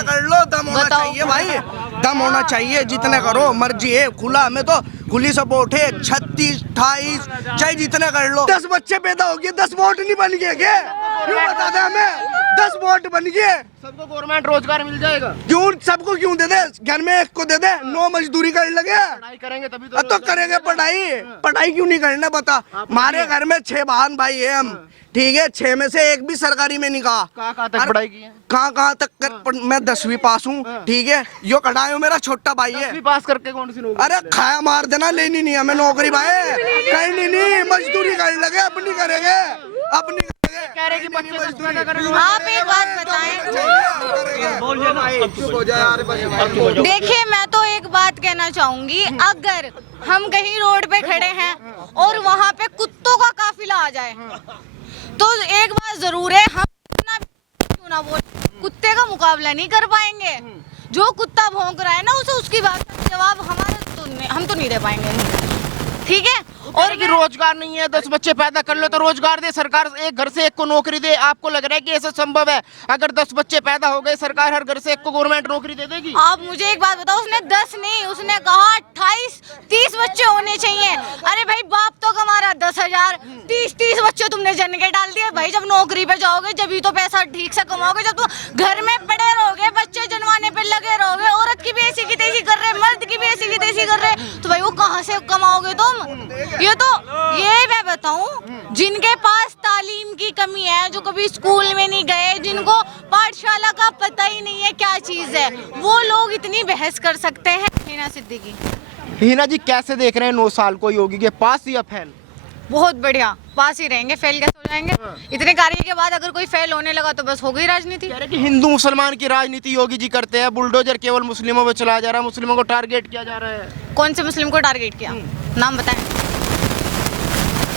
जितने कर लो, दम होना चाहिए भाई, दम होना चाहिए, जितने करो मर्जी है, खुला हमें तो खुली सपोर्ट है। 36, 28 चाहे जितने कर लो। 10 बच्चे पैदा हो गए, 10 वोट नहीं बन गए क्या? क्यों बता दे हमें, 10 वोट बन गए, सबको गवर्नमेंट रोजगार मिल जाएगा। क्यों सबको क्यों दे दे? घर में एक को दे दे, 9 मजदूरी कर लगे, पढ़ाई करेंगे तभी तो करेंगे पढ़ाई। पढ़ाई क्यों नहीं करना बता? हमारे घर में 6 बहन भाई है हम, ठीक है, 6 में से एक भी सरकारी में नहीं कहा। कहाँ तक पढ़ाई की है? कहाँ तक मैं 10वीं पास हूँ, ठीक है, यो कढ़ाई मेरा छोटा भाई है। 10वीं पास करके कौन सी नौकरी? अरे खाया मार देना, लेनी नहीं हमें नौकरी भाई, करनी नहीं, मजदूरी कर लगे, अपनी करेंगे, अपनी कह रहे कि बच्चे पैदा करेंगे। आप एक बात बताएं, देखिए मैं तो एक बात कहना चाहूंगी, अगर हम कहीं रोड पे खड़े हैं और वहाँ पे कुत्तों का काफिला आ जाए तो एक बात जरूर है, हम क्यों ना बोल, कुत्ते का मुकाबला नहीं कर पाएंगे। जो कुत्ता भौंक रहा है ना, उसे उसकी बात का जवाब हम तो नहीं दे पाएंगे, ठीक है। और कि रोजगार नहीं है, 10 बच्चे पैदा कर लो तो रोजगार दे सरकार, एक घर से एक को नौकरी दे। आपको लग रहा है कि ऐसा संभव है? अगर 10 बच्चे पैदा हो गए, सरकार हर घर से एक को गवर्नमेंट नौकरी दे देगी? आप मुझे एक बात बताओ, उसने 10 नहीं, उसने कहा 28, 30 बच्चे होने चाहिए। अरे भाई बाप तो कमा रहा 10,000, 30 बच्चे तुमने जन के डाल दिए भाई। जब नौकरी पे जाओगे जब ही तो पैसा ठीक से कमाओगे, जब तुम घर में पड़े रहोगे, बच्चे जनवाने पे लगे रहोगे, औरत की भी ऐसी की तैसी कर रहे, मर्द की भी ऐसी की तैसी कर रहे, तो भाई वो कहाँ से कमाओगे तुम? ये मैं बताऊं, जिनके पास तालीम की कमी है, जो कभी स्कूल में नहीं गए, जिनको पाठशाला का पता ही नहीं है क्या चीज है, वो लोग इतनी बहस कर सकते हैं। हिना सिद्दीकी। हिना जी कैसे देख रहे हैं 9 साल को योगी के, पास या फेल? बहुत बढ़िया, पास ही रहेंगे, फेल कैसे हो जाएंगे? इतने कार्य के बाद अगर कोई फेल होने लगा तो बस हो गई राजनीति। कह रहे कि हिंदू मुसलमान की राजनीति योगी जी करते हैं, बुलडोजर केवल मुस्लिमों पे चलाया जा रहा है, मुस्लिमों को टारगेट किया जा रहा है। कौन से मुस्लिम को टारगेट किया? नाम बताएं।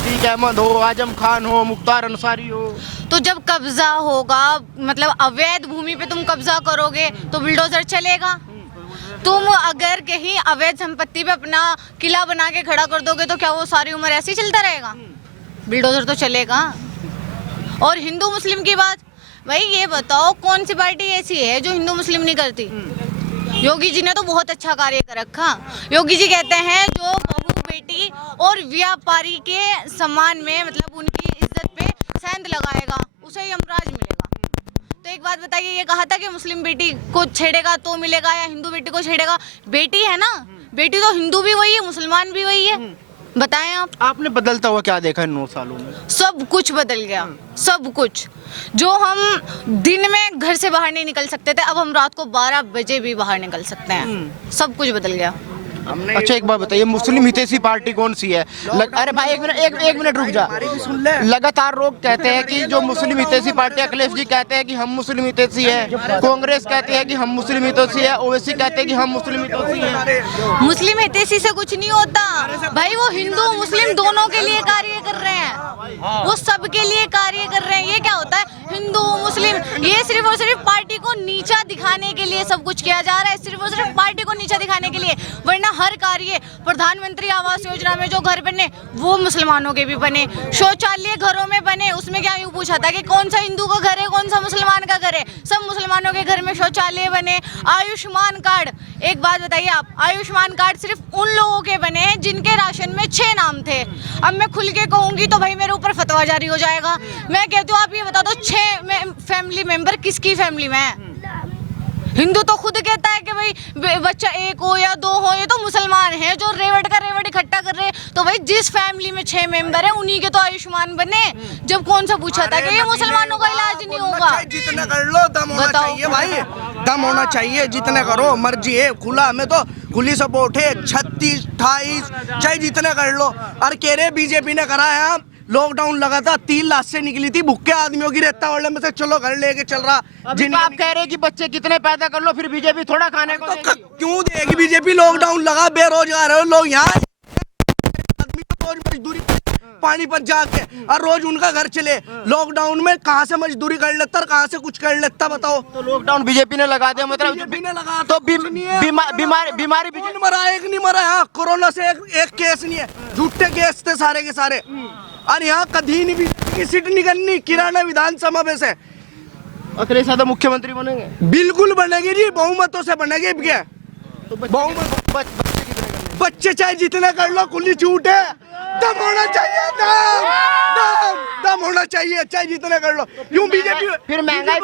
अतीक अहमद हो, आजम खान हो, मुख्तार अंसारी हो। तो जब कब्जा होगा, मतलब अवैध भूमि पे तुम कब्जा करोगे तो बुलडोजर चलेगा। तुम अगर कहीं अवैध संपत्ति पे अपना किला बना के खड़ा कर दोगे तो क्या वो सारी उम्र ऐसे ही चलता रहेगा? बुलडोजर तो चलेगा। और हिंदू मुस्लिम की बात, भाई ये बताओ कौन सी पार्टी ऐसी है जो हिंदू मुस्लिम नहीं करती? योगी जी ने तो बहुत अच्छा कार्य कर रखा। योगी जी कहते हैं जो बहू बेटी और व्यापारी के सम्मान में, मतलब उनकी इज्जत पे सेंध लगाएगा उसे यमराज मिलेगा। तो एक बात बताइए, ये कहा था कि मुस्लिम बेटी को छेड़ेगा तो मिलेगा या हिंदू बेटी को छेड़ेगा? बेटी है ना, बेटी तो हिंदू भी वही है, मुसलमान भी वही है। बताएं आप। आपने बदलता हुआ क्या देखा इन 9 सालों में? सब कुछ बदल गया, सब कुछ। जो हम दिन में घर से बाहर नहीं निकल सकते थे, अब हम रात को 12 बजे भी बाहर निकल सकते हैं। सब कुछ बदल गया। अच्छा एक बात बताइए, मुस्लिम हितैषी पार्टी कौन सी है? अरे भाई एक मिनट रुक जा। लगातार लोग कहते हैं कि जो मुस्लिम हितैषी पार्टी, अखिलेश जी कहते हैं कि हम मुस्लिम हितैषी है, कांग्रेस कहती है कि हम मुस्लिम हितैषी है, ओवैसी कहते हैं कि हम मुस्लिम हितैषी है। मुस्लिम हितैषी से कुछ नहीं होता भाई, वो हिंदू मुस्लिम दोनों के लिए कार्य कर रहे हैं, वो सबके लिए कार्य कर रहे हैं। ये क्या होता है हिंदू मुस्लिम? ये सिर्फ और सिर्फ पार्टी को नीचा दिखाने के लिए सब कुछ किया जा रहा है, सिर्फ और सिर्फ पार्टी को नीचा दिखाने के लिए। वरना हर कार्य, प्रधानमंत्री आवास योजना में जो घर बने वो मुसलमानों के भी बने, शौचालय घरों में बने, उसमें क्या यूं पूछा था कि कौन सा हिंदू का घर है, कौन सा मुसलमान का घर है? सब मुसलमानों के घर में शौचालय बने। आयुष्मान कार्ड, एक बात बताइए आप, आयुष्मान कार्ड सिर्फ उन लोगों के बने हैं जिनके राशन में 6 नाम थे। अब मैं खुल के कहूंगी तो भाई मेरे ऊपर फतवा जारी हो जाएगा। मैं कहती हूँ आप ये बता दो 6 फैमिली मेंबर किसकी फैमिली में है? हिंदू तो खुद कहता है कि भाई बच्चा 1 हो या 2 हो, ये तो मुसलमान है जो रेवड़ का रेवड़ इकट्ठा कर रहे हैं। तो भाई जिस फैमिली में 6 मेंबर है उन्हीं के तो आयुष्मान बने। जब कौन सा पूछा था कि ये मुसलमानों का इलाज नहीं होगा? जितने कर लो, दम होना चाहिए भाई, दम होना चाहिए, जितने करो मर्जी है, खुला हमें तो खुली सपोर्ट है। 36, 28 चाहे जितने कर लो। और कह रहे बीजेपी ने करा है, लॉकडाउन लगा था, 3 लाख से निकली थी भुक्के आदमियों की रेता वाले में से, चलो घर लेके चल रहा। जिन आप कह रहे हैं कि बच्चे कितने पैदा कर लो, फिर बीजेपी थोड़ा खाने को तो क्यों देगी बीजेपी? लॉकडाउन लगा, बेरोजगार है लोग, यहाँ आदमी रोज मजदूरी पानी पर जाके और रोज उनका घर चले। लॉकडाउन में कहाँ से मजदूरी कर लेता और कहाँ से कुछ कर लेता बताओ? तो लॉकडाउन बीजेपी ने लगा दिया, मतलब बीजेपी ने लगा तो बीमारी कौन मरा? एक नहीं मरा यहाँ कोरोना से, एक केस नहीं है, झूठे केस थे सारे के सारे। और यहाँ कभी नहीं भी सीट नहीं करनी किराना विधानसभा में से। अखिलेश यादव मुख्यमंत्री बनेंगे? बिल्कुल बनेगी जी, बहुमतों से बनेगी। अब क्या तो बहुमत, बच्चे कितने करने? बच्चे चाहे जितने कर लो, खुली छूट है। दम होना चाहिए, दम होना चाहिए, चाहे जितने कर लो। क्यों बीजेपी फिर महंगाई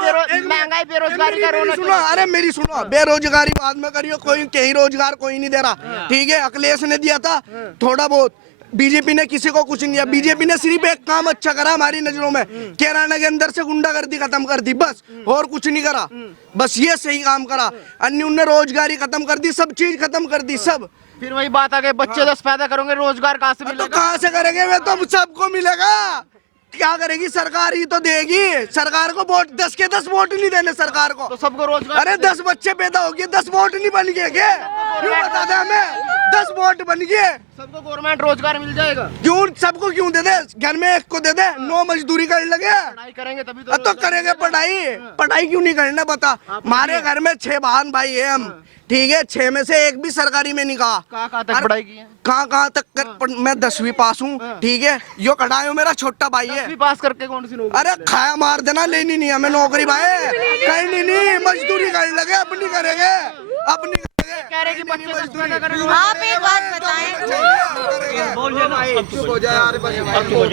बेरोजगारी का रोना सुनो, अरे मेरी सुनो, बेरोजगारी बाद में करियो, कोई कहीं रोजगार कोई नहीं दे रहा, ठीक है। अखिलेश ने दिया था थोड़ा बहुत, बीजेपी ने किसी को कुछ नहीं दिया। बीजेपी ने सिर्फ एक काम अच्छा करा हमारी नजरों में, कैराना के अंदर से गुंडागर्दी खत्म कर दी, बस, और कुछ नहीं करा। बस ये सही काम करा। अन्य उनने रोजगारी खत्म कर दी, सब चीज खत्म कर दी, सब। फिर वही बात आ गई, बच्चे 10 पैदा करोगे, रोजगार कहाँ से तो मिलेगा? कहाँ से करेंगे, वे तो सबको मिलेगा। क्या करेगी सरकार, ही तो देगी। सरकार को वोट 10 के 10 वोट नहीं देने सरकार को, तो सबको रोजगार। अरे 10 बच्चे पैदा हो गए, 10 वोट नहीं बन गए क्या? क्यों बता दे हमें, 10 वोट बन गए, सबको गवर्नमेंट रोजगार मिल जाएगा। क्यों सबको क्यों दे दे? घर में एक को दे दे, 9 मजदूरी कर लगे, पढ़ाई करेंगे तभी तो करेंगे पढ़ाई। पढ़ाई क्यों नहीं करना बता? हमारे घर में 6 बहन भाई है हम, ठीक है, 6 में से एक भी सरकारी में नहीं कहा। कहाँ तक पढ़ाई की है? कहाँ तक मैं 10वीं पास हूँ, ठीक है। यो कढ़ाई मेरा छोटा भाई है। 10वीं पास करके कौन सी नौकरी? अरे खाया मार देना, लेनी नहीं हमें नौकरी भाई, करनी नहीं, मजदूरी कर लगे, अपनी करेंगे, अपनी करेंगे। कह रहे कि बच्चे 10 पैदा करेंगे। आप एक बात बताएं,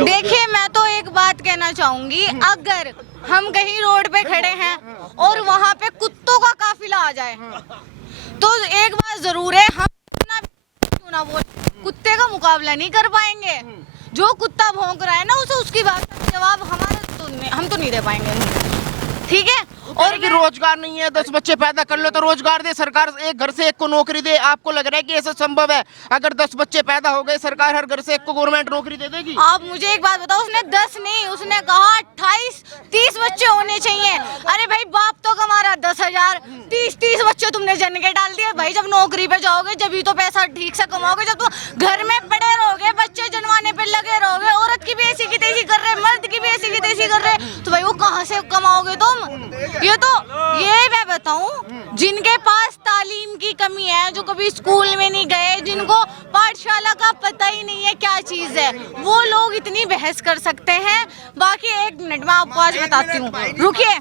देखिए मैं तो एक बात कहना चाहूंगी, अगर हम कहीं रोड पे खड़े हैं और वहाँ पे कुत्तों का काफिला आ जाए, तो एक बात जरूर है, हम कितना भी क्यों ना बोले, कुत्ते का मुकाबला नहीं कर पाएंगे। जो कुत्ता भौंक रहा है ना, उसे उसकी बात का जवाब हम तो नहीं दे पाएंगे, ठीक है। और कि रोजगार नहीं है, 10 बच्चे पैदा कर लो तो रोजगार दे सरकार, एक घर से एक को नौकरी दे। आपको लग रहा है कि ऐसा संभव है? अगर 10 बच्चे पैदा हो गए, सरकार हर घर से एक को गवर्नमेंट नौकरी दे देगी? आप मुझे एक बात बताओ, उसने 10 नहीं, उसने कहा 28-30 बच्चे होने चाहिए। अरे भाई बाप तो कमा रहा 10,000, 30 बच्चे तुमने जन के डाल दिए भाई। जब नौकरी पे जाओगे जब ही तो पैसा ठीक से कमाओगे, जब तुम घर में पड़े रहोगे, बच्चे जनवाने पे लगे रहोगे, औरत की भी ऐसी की तैसी कर रहे, मर्द की भी ऐसी की तैसी कर रहे, तो भाई वो कहाँ से कमाओगे तुम? ये मैं बताऊं, जिनके पास तालीम की कमी है, जो कभी स्कूल में नहीं गए, जिनको पाठशाला का पता ही नहीं है क्या चीज है, वो लोग इतनी बहस कर सकते हैं। बाकी 1 मिनट में आपको आज बताती हूँ, रुकिए।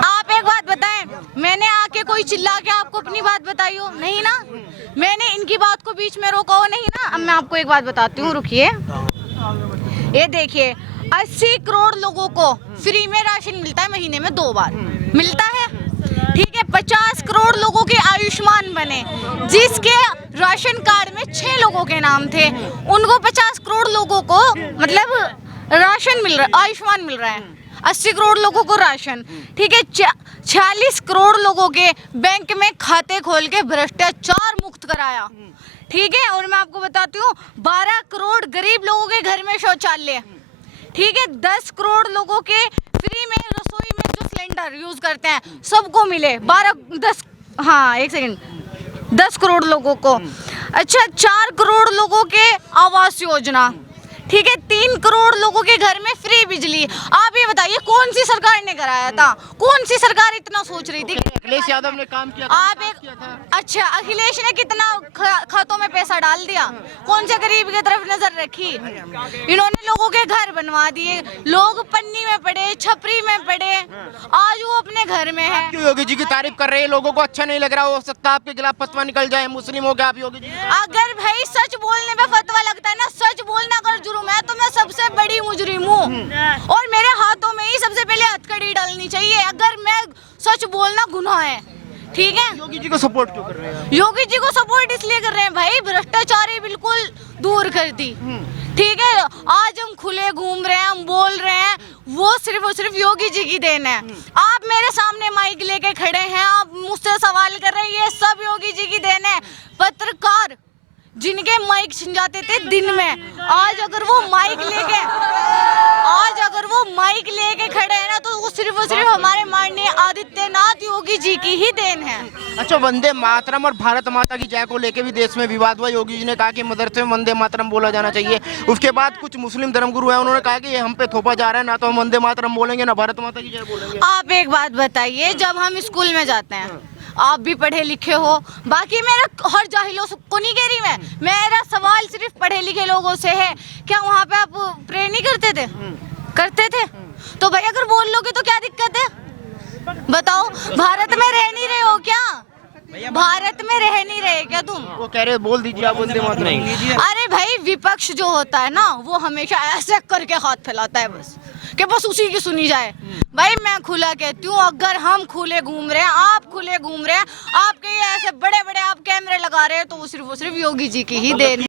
आप एक बात बताएं, मैंने आके कोई चिल्ला के आपको अपनी बात बताई हो? नहीं ना, मैंने इनकी बात को बीच में रोका हो, नहीं ना। अब मैं आपको एक बात बताती हूँ, रुकिए। ये देखिए, 80 करोड़ लोगों को फ्री में राशन मिलता है, महीने में 2 बार मिलता है, ठीक है। 50 करोड़ लोगों के आयुष्मान बने, जिसके राशन कार्ड में 6 लोगों के नाम थे, उनको 50 करोड़ लोगों को मतलब राशन मिल रहा है, आयुष्मान मिल रहा है। 80 करोड़ लोगों को राशन, ठीक है। 46 करोड़ लोगों के बैंक में खाते खोल के भ्रष्टाचार मुक्त कराया, ठीक है। और मैं आपको बताती हूँ, 12 करोड़ गरीब लोगों के घर में शौचालय, ठीक है। 10 करोड़ लोगों के फ्री में रसोई में जो सिलेंडर यूज करते हैं सबको मिले। 10 करोड़ लोगों को। अच्छा, 4 करोड़ लोगों के आवास योजना, ठीक है। 3 करोड़ लोगों के घर में फ्री बिजली। आप ये बताइए कौन सी सरकार ने कराया था? कौन सी सरकार इतना सोच रही थी? अखिलेश यादव ने काम किया था। आप एक अच्छा, अखिलेश ने कितना खातों में पैसा डाल दिया? कौन से गरीब की तरफ नजर रखी? इन्होंने लोगों के घर बनवा दिए, लोग पन्नी में पड़े, छपरी में पड़े, आज वो अपने घर में है। क्यों योगी जी की तारीफ कर रहे हैं? लोगों को अच्छा नहीं लग रहा, हो सकता है आपके खिलाफ फतवा निकल जाए, मुस्लिम हो गए आप योगी जी। अगर भाई सच बोलने में फतवा लगता है ना, सच बोलना अगर जुर्म है, तो मैं सबसे बड़ी मुजरिम हूँ और मेरे हाथों में ही सबसे पहले हथकड़ी डालनी चाहिए अगर मैं सच बोलना गुनाह है, ठीक है। योगी जी को सपोर्ट क्यों कर रहे हैं? योगी जी को सपोर्ट इसलिए कर रहे हैं भाई, भ्रष्टाचार ही बिल्कुल दूर कर दी, ठीक है। आज हम खुले घूम रहे हैं, हम बोल रहे हैं, वो सिर्फ और सिर्फ योगी जी की देन है। आप मेरे सामने माइक लेके खड़े हैं, आप मुझसे सवाल कर रहे हैं, ये सब योगी जी की देन है। पत्रकार जिनके माइक छिन जाते थे दिन में, आज अगर वो माइक लेके खड़े हैं ना, तो वो सिर्फ और सिर्फ हमारे माननीय आदित्यनाथ योगी जी की ही देन है। अच्छा, वंदे मातरम और भारत माता की जय को लेके भी देश में विवाद हुआ। योगी जी ने कहा कि मदरसे में वंदे मातरम बोला जाना चाहिए। उसके बाद कुछ मुस्लिम धर्मगुरु हैं, उन्होंने कहा कि ये हम पे थोपा जा रहा है, ना तो हम वंदे मातरम बोलेंगे ना भारत माता की जय बोलेंगे। आप एक बात बताइए, जब हम स्कूल में जाते हैं, आप भी पढ़े लिखे हो, बाकी मेरा हर जाहिलों को नहीं कह रही मैं, मेरा सवाल सिर्फ पढ़े लिखे लोगों से है, क्या वहाँ पे आप प्रे नहीं करते थे? करते थे? तो भाई अगर बोल लोगे तो क्या दिक्कत है, बताओ। भारत में रह नहीं रहे हो क्या? भारत में रह नहीं रहे क्या तुम? वो कह रहे बोल दीजिए, आप वंदे मातरम नहीं। अरे भाई विपक्ष जो होता है ना, वो हमेशा ऐसे करके हाथ फैलाता है बस, कि बस उसी की सुनी जाए। भाई मैं खुला कहती हूँ, अगर हम खुले घूम रहे हैं, आप खुले घूम रहे हैं, आपके ये ऐसे बड़े बड़े आप कैमरे लगा रहे हैं, तो वो सिर्फ योगी जी की ही देन है।